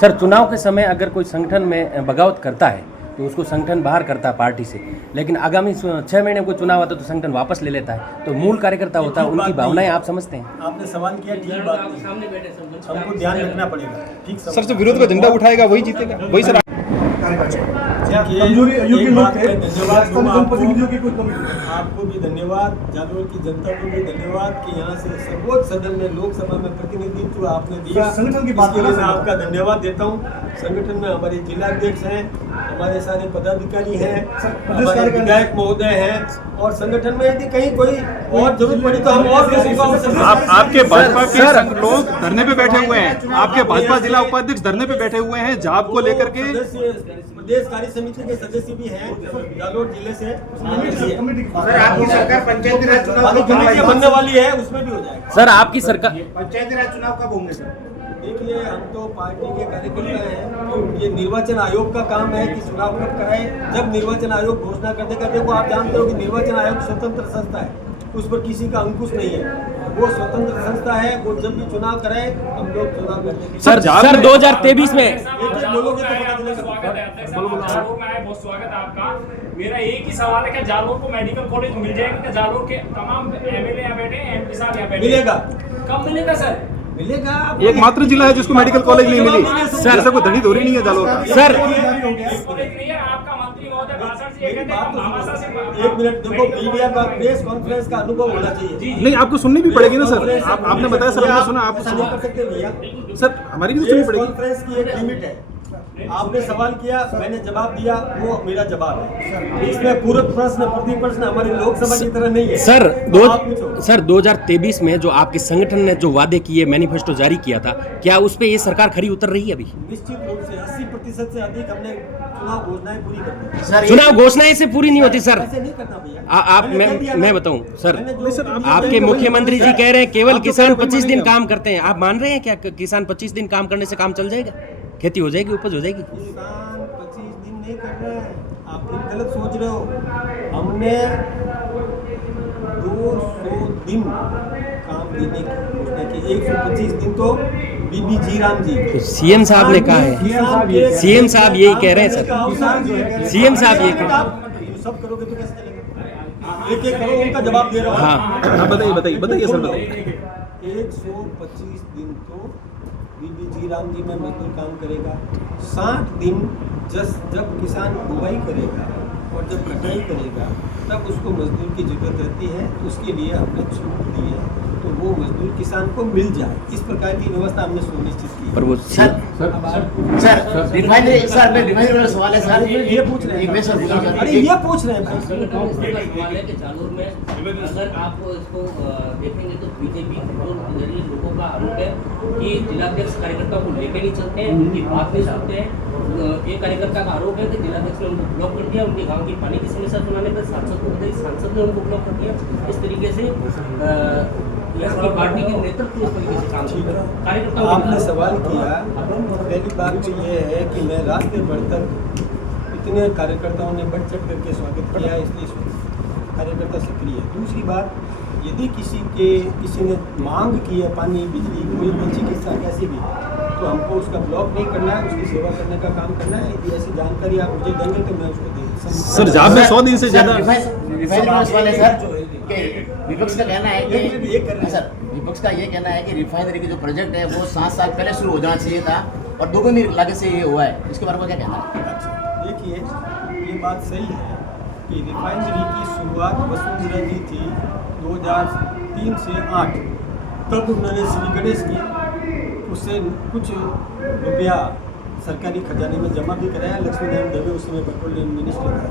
Sir, चुनाव के समय अगर कोई संगठन में बगावत करता है तो उसको संगठन बाहर करता है पार्टी से, लेकिन आगामी 6 महीने को चुनाव आता तो संगठन वापस ले लेता है, तो मूल कार्यकर्ता होता है, उनकी भावनाएं आप समझते हैं? आपने सवाल किया, ठीक बात नहीं, हमको ध्यान रखना पड़ेगा। ठीक सर, जो विरोध का झंडा उठाएगा वही जीतेगा, वही सर। आपको भी धन्यवाद, जालोर की जनता को भी धन्यवाद कि यहाँ से सर्वोच्च सदन में लोकसभा में प्रतिनिधित्व आपने दिया। संगठन की बात के लिए मैं आपका धन्यवाद देता हूँ। संगठन में हमारे जिलाध्यक्ष हैं, हमारे सारे पदाधिकारी हैं, हमारे विधायक महोदय हैं, और संगठन में यदि कहीं कोई और जरूरत पड़ी तो हम और आपके भाजपा के लोग धरने पे बैठे हुए हैं, आपके भाजपा जिला उपाध्यक्ष धरने पे बैठे हुए हैं जॉब को लेकर के। प्रदेश कार्य समिति के सदस्य भी हैं जालोर जिले से। सर, आपकी सरकार पंचायती राज चुनाव बनने वाली है, उसमें भी हो जाएगा। सर, आपकी सरकार पंचायती राज चुनाव कब होंगे सर? देखिए, हम तो पार्टी के कार्यकर्ता हैं, ये निर्वाचन आयोग का काम है कि चुनाव कब कराए। जब निर्वाचन आयोग घोषणा कर देगा, देखो आप जानते हो कि निर्वाचन आयोग स्वतंत्र संस्था है, उस पर किसी का अंकुश नहीं है, वो स्वतंत्र संस्था है, वो जब भी चुनाव कराए हम लोग चुनाव करने। सर 2023 में बोलोगे तो पता चलेगा। बहुत स्वागत है आपका। मेरा एक ही सवाल है, क्या जालोर को मेडिकल कॉलेज मिल जाएगा? क्या जालोर के तमाम एमएलए यहाँ बैठे हैं, एमपी साहब यहाँ बैठे? मिलेगा। कब मिलेगा सर? मिलेगा। एक मात्र जिला है जिसको मेडिकल कॉलेज नहीं मिली सर, ऐसा कोई धड़ी धोरी नहीं है जालोर का। सर, कॉलेज नहीं है। आपका मंत्री महोदय भाषण से ये कहते हैं कि भामाशाह से। एक मिनट, देखो, मीडिया का प्रेस कॉन्फ्रेंस का अनुभव होना चाहिए। नहीं, आपको सुननी भी पड़ेगी ना सर। आपने बताया सर, हमने सुना, आपको नहीं कर सकते भैया। सर, हमारी भी तो सुननी पड़ेगी। कॉन्फ्रेंस की एक लिमिट है। आपने सवाल किया, मैंने जवाब दिया, वो मेरा जवाब है। इसमें पूरक प्रश्न प्रति प्रश्न हमारी लोकसभा की तरह नहीं है। सर आप पूछो। सर 2023 में जो आपके संगठन ने जो वादे किए, मैनिफेस्टो जारी किया था, क्या उस पे ये सरकार खरी उतर रही है अभी? निश्चित रूप से 80% से अधिक हमने चुनाव घोषणाएं पूरी कर दी। चुनाव घोषणाएं से पूरी नहीं होती सर। ऐसे नहीं करना भैया। मैं बताऊं सर, सर, आपके मुख्यमंत्री जी कह रहे हैं केवल किसान 25 दिन काम करते हैं। आप मान रहे हैं क्या किसान 25 दिन काम करने से काम चल जाएगा? खेती हो जाएगी, उपज हो जाएगी? किसान 25 दिन नहीं कर रहे हैं, आप फिर गलत सोच रहे हो। हमने 200 दिन काम देने की घोषणा की। 125 दिन तो बीबी जीराम जी, तो सीएम साहब ने कहा है, सीएम साहब यही कह रहे हैं सर। सीएम साहब ये कह रहे हैं। सब करोगे तो कैसे चलेगा? एक एक करो, उनका जवाब दे रहा हूँ। हाँ, बताइए सर, बताइए। 125 दिन तो बीबी जीराम जी में मजदूर काम करेगा। 60 दिन जब किसान बुआई करेगा और जब कटाई करेगा तब उसको मजदूर की जरूरत रहती है, उसके लिए हमने छूट दी है, तो वो मजदूर किसान को मिल जाए, इस प्रकार की व्यवस्था हमने सुनिश्चित की है। पर वो सर रिफाइनरी, सर मैं रिफाइनरी वाला सवाल है सर, ये पूछ रहे हैं। अरे ये पूछ रहे हैं भाई। सवाल है कि जालोर में अगर आप इसको देखेंगे तो बीजेपी जो जरिए लोगों का आरोप है कि जिलाध्यक्ष कार्यकर्ता को लेके नहीं चलते हैं, उनकी बात नहीं सुनते हैं। एक कार्यकर्ता का आरोप है कि जिलाध्यक्ष ने उनको ब्लॉक कर दिया, उनके गांव की पानी की समस्या सुनाने पर सांसद ने उनको ब्लॉक कर दिया। इस तरीके से इसकी पार्टी के नेतृत्व इस तरीके से काम कर रहा है। कार्यकर्ता आपने सवाल किया, पहली बात तो ये है कि मैं रास्ते भर तक इतने कार्यकर्ताओं ने बढ़ चढ़ करके स्वागत किया, इसलिए कार्यकर्ता सक्रिय है। दूसरी बात, यदि किसी ने मांग की है पानी, बिजली, कोई भी चिकित्सा कैसी भी, तो हमको उसका ब्लॉक नहीं करना है, उसकी सेवा करने का काम करना है। यदि ऐसी जानकारी आप मुझे देंगे तो मैं उसको दूंगा। सर, जॉब में 100 दिन से ज्यादा रिफाइनरी वाला सवाल है सर कि विपक्ष का कहना है कि सर विपक्ष का ये कहना है कि रिफाइनरी की जो प्रोजेक्ट है वो 7 साल पहले शुरू हो जाना चाहिए था और दोगुनी लागत से ये हुआ है, इसके बारे में क्या कहना है? देखिए, ये बात सही है कि रिफाइनरी की शुरुआत वसुंधरा जी थी 2003 से 8, तब उन्होंने श्री गणेश की, उससे कुछ रुपया सरकारी खजाने में जमा भी कराया। लक्ष्मी नारायण दवे उस समय पेट्रोलियम मिनिस्टर था।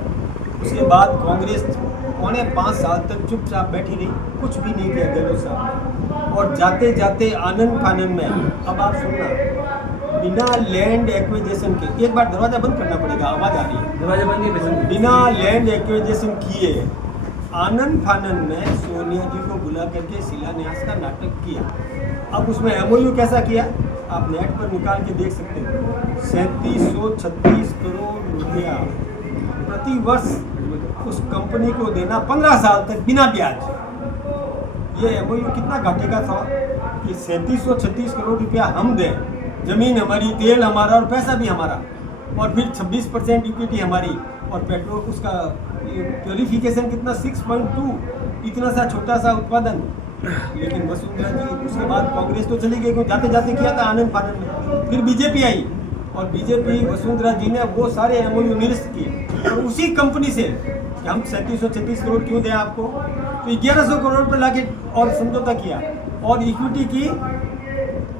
उसके बाद कांग्रेस 5.5 साल तक चुपचाप बैठी रही, कुछ भी नहीं किया गहलोत साहब ने। और जाते जाते आनंद फानन में, अब आप सुनना, बिना लैंड एक्विजिशन के, एक बार दरवाजा बंद करना पड़ेगा, आवाज़ आ रही है, दरवाजा बंद, बिना लैंड एक्विजिशन किए आनंद फानन में सोनिया जी को बुला करके शिलान्यास का नाटक किया। अब उसमें एमओयू कैसा किया, आप नेट पर निकाल के देख सकते हो। 3736 करोड़ रुपया प्रति वर्ष उस कंपनी को देना 15 साल तक बिना ब्याज। ये एमओयू कितना घाटे का था कि 3736 करोड़ रुपया हम दें ज़मीन हमारी, तेल हमारा और पैसा भी हमारा, और फिर 26% इक्विटी हमारी, और पेट्रोल उसका प्योरिफिकेशन कितना 6.2, इतना सा छोटा सा उत्पादन। लेकिन वसुंधरा जी उसके बाद कांग्रेस तो चली गई, जाते जाते किया था आनंद फानंद में, फिर बीजेपी आई और बीजेपी वसुंधरा जी ने वो सारे एमओयू निरस्त किए, और उसी कंपनी से कि हम 3736 करोड़ क्यों दें आपको, तो 1100 करोड़ पर लाके और समझौता किया और इक्विटी की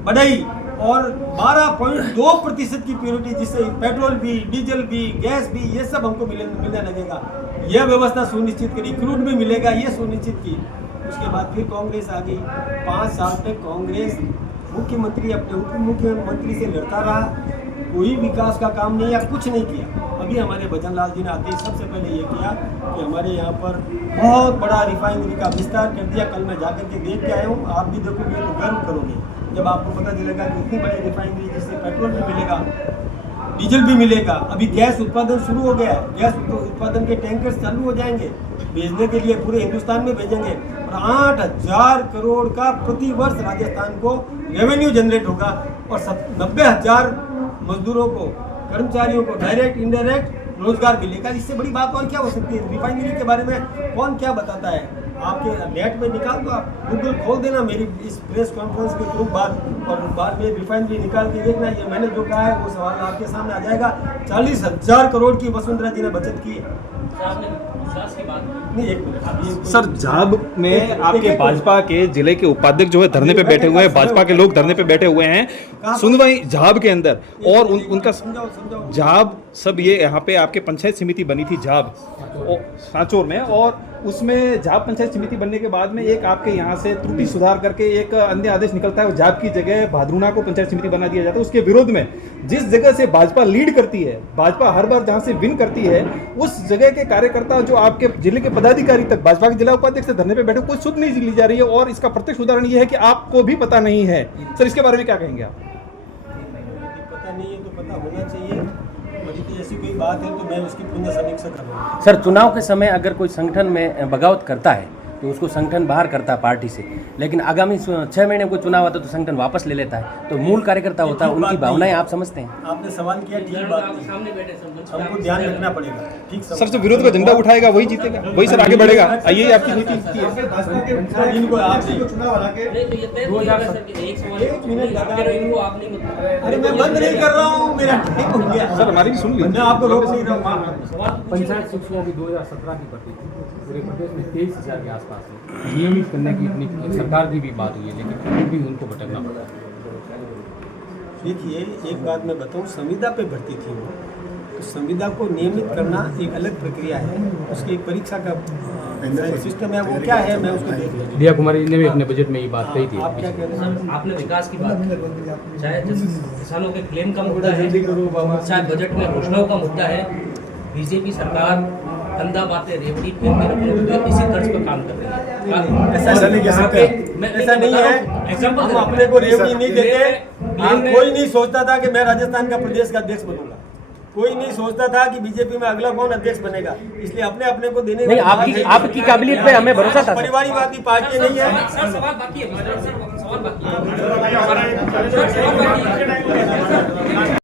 बढ़ाई, और 12.2% की प्योरिटी, जिससे पेट्रोल भी, डीजल भी, गैस भी, ये सब हमको मिलने लगेगा। यह व्यवस्था सुनिश्चित करी, क्रूड भी मिलेगा, ये सुनिश्चित की। उसके बाद फिर कांग्रेस आ गई। 5 साल तक कांग्रेस मुख्यमंत्री अपने उप मुख्यमंत्री से लड़ता रहा, कोई विकास का काम नहीं या कुछ नहीं किया। अभी हमारे भजन लाल जी ने आते ही सबसे पहले ये किया कि हमारे यहाँ पर बहुत बड़ा रिफाइनरी का विस्तार कर दिया। कल मैं जाकर के देख के आया हूँ, आप भी देखोगे तो गर्व करोगे जब आपको पता चलेगा कि इतनी बड़ी रिफाइनरी, जिससे पेट्रोल भी मिलेगा, डीजल भी मिलेगा। अभी गैस उत्पादन शुरू हो गया है, गैस उत्पादन के टैंकर्स चालू हो जाएंगे, भेजने के लिए पूरे हिंदुस्तान में भेजेंगे, और 8,000 करोड़ का प्रतिवर्ष राजस्थान को रेवेन्यू जनरेट होगा, और 90,000 मजदूरों को, कर्मचारियों को डायरेक्ट इनडायरेक्ट रोजगार मिलेगा। इससे बड़ी बात और क्या हो सकती है? रिफाइनरी के बारे में कौन क्या बताता है? आपके नेट पे निकाल दो, आप गूगल खोल देना मेरी इस प्रेस कॉन्फ्रेंस के तुरंत बाद, और बाद में रिफाइनरी निकाल के देखना, ये मैंने जो कहा है वो सवाल आपके सामने आ जाएगा। 40,000 करोड़ की वसुंधरा जी ने बचत की है। नहीं, एक मिनट सर, झाब में आपके भाजपा के जिले के उपाध्यक्ष जो है धरने पे बैठे हुए हैं, भाजपा के लोग धरने पे बैठे हुए हैं सुनवाई झाब के अंदर, और उनका समझाओ झाब सब ये यहाँ पे आपके पंचायत समिति बनी थी झाब सांचौर में, और उसमें झाब पंचायत समिति बनने के बाद में एक आपके यहाँ से त्रुटि सुधार करके एक अन्य आदेश निकलता है, झाब की जगह भादरुणा को पंचायत समिति बना दिया जाता है। उसके विरोध में जिस जगह से भाजपा लीड करती है, भाजपा हर बार जहाँ से विन करती है, उस जगह के कार्यकर्ता जो आपके जिले के पदाधिकारी तक भाजपा के जिला उपाध्यक्ष से धरने पे बैठे, कोई सुध नहीं ली जा रही है, और इसका प्रत्यक्ष उदाहरण ये है कि आपको भी पता नहीं है। सर, इसके बारे में क्या कहेंगे आप? पता नहीं है तो पता होना चाहिए, और यदि ऐसी कोई बात है तो मैं उसकी पुनः समीक्षा करूँगा। सर, चुनाव के समय अगर कोई संगठन में बगावत करता है तो उसको संगठन बाहर करता है पार्टी से, लेकिन आगामी 6 महीने कोई चुनाव आता है तो संगठन वापस ले लेता है, तो मूल कार्यकर्ता होता है, उनकी भावनाएं आप समझते हैं? आपने सवाल किया, ठीक बात नहीं, सामने बैठे सब हमको ध्यान रखना पड़ेगा। ठीक सर, जो विरोध का झंडा उठाएगा वही जीतेगा, वही सर आगे बढ़ेगा, यही आपकी नीति है। इनको आप नहीं तो ये तय नहीं होगा सर कि एक सवाल इनको आप नहीं बताओ। अरे मैं बंद नहीं कर रहा हूँ, मेरा टाइम हो गया सर, हमारी भी सुन ली। मैं आपको रोक नहीं रहा हूँ। पंचायत शिक्षकों की 2017 की भर्ती थी, पूरे प्रदेश में 23,000 के आसपास है। नियमित करने की अपनी सरकार की भी बात हुई है, लेकिन फिर भी उनको भटकना पड़ा। देखिए, एक बात मैं बताऊँ, संविदा पे भर्ती थी वो, तो संविदा को नियमित करना एक अलग प्रक्रिया है, उसकी एक परीक्षा का सिस्टम है, वो क्या है मैं उसको देख लूँ। दिया कुमारी ने भी अपने बजट में ये बात कही थी। आप क्या कह रहे हैं? आपने विकास की बात की, चाहे किसानों के क्लेम का मुद्दा है, चाहे बजट में घोषणाओं का मुद्दा है, बीजेपी सरकार धंधा बातें रेवड़ी फेंकते रखने इसी तर्ज पर काम कर रही है। ऐसा नहीं कह सकते, ऐसा नहीं है। एग्जाम्पल हम अपने को रेवड़ी नहीं देते। कोई नहीं सोचता था कि मैं राजस्थान का प्रदेश का अध्यक्ष बनूंगा, कोई नहीं सोचता था कि बीजेपी में अगला कौन अध्यक्ष बनेगा, इसलिए अपने अपने को देने नहीं, आपकी काबिलियत पे हमें भरोसा था। परिवारवादी पार्टी नहीं है। सर सवाल बाकी है, सवाल बाकी है।